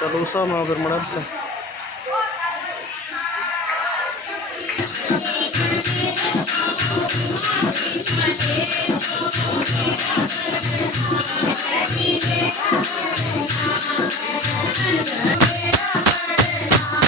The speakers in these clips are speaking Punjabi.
ਚਲੋ ਉਸ ਨਾਲ ਫਿਰ ਮੜਾ બોલ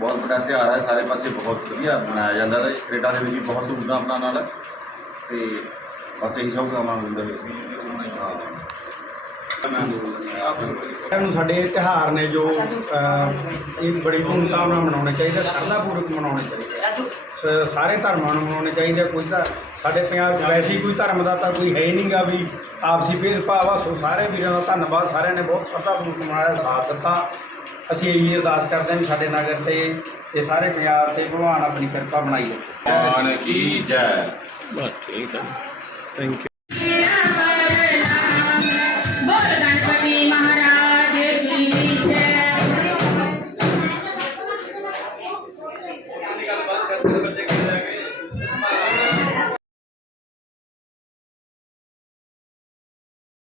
ਵੱਡਾ ਤਿਉਹਾਰ ਹੈ ਸਾਰੇ ਪਾਸੇ ਬਹੁਤ ਵਧੀਆ ਮਨਾਇਆ ਜਾਂਦਾ ਹੈ। ਕੈਨੇਡਾ ਦੇ ਵਿੱਚ ਵੀ ਬਹੁਤ ਧੂਮਧਾਮ ਨਾਲ ਤੇ ਬਸ ਇਹੀ ਸ਼ੁਭਕਾਮਨਾਵਾਂ ਹੁੰਦੇ ਹੋਏ ਨੂੰ ਸਾਡੇ ਇਹ ਤਿਉਹਾਰ ਨੇ ਜੋ ਇਹ ਬੜੀ ਧੂਮਧਾਮ ਨਾਲ ਮਨਾਉਣੇ ਚਾਹੀਦੇ ਸ਼ਰਧਾਪੂਰਵਕ ਮਨਾਉਣੇ ਚਾਹੀਦੇ। ਸਾਰੇ ਧਰਮਾਂ ਨੂੰ ਮਨਾਉਣੇ ਚਾਹੀਦੇ ਕੋਈ ਤਾਂ ਸਾਡੇ ਪੰਜਾਬ 'ਚ ਵੈਸੇ ਹੀ ਕੋਈ ਧਰਮ ਦਾ ਤਾਂ ਕੋਈ ਹੈ ਹੀ ਨਹੀਂਗਾ ਵੀ ਆਪਸੀ ਭੇਦਭਾਵ ਆ ਸੋ ਸਾਰੇ ਵੀਰਾਂ ਦਾ ਧੰਨਵਾਦ। ਸਾਰਿਆਂ ਨੇ ਬਹੁਤ ਸ਼ਰਧਾਪੂਰਵਕ ਮਨਾਇਆ ਸਾਥ ਦਿੱਤਾ। ਅਸੀਂ ਇਹੀ ਅਰਦਾਸ ਕਰਦੇ ਹਾਂ ਵੀ ਸਾਡੇ ਨਗਰ ਤੇ ਤੇ ਸਾਰੇ ਪੰਜਾਬ ਤੇ ਭਗਵਾਨ ਆਪਣੀ ਕਿਰਪਾ ਬਣਾਈ ਰੱਖੇ। ਮਾਨ ਕੀ ਜੈ। ਬਸ ਠੀਕ ਹੈ ਥੈਂਕ ਯੂ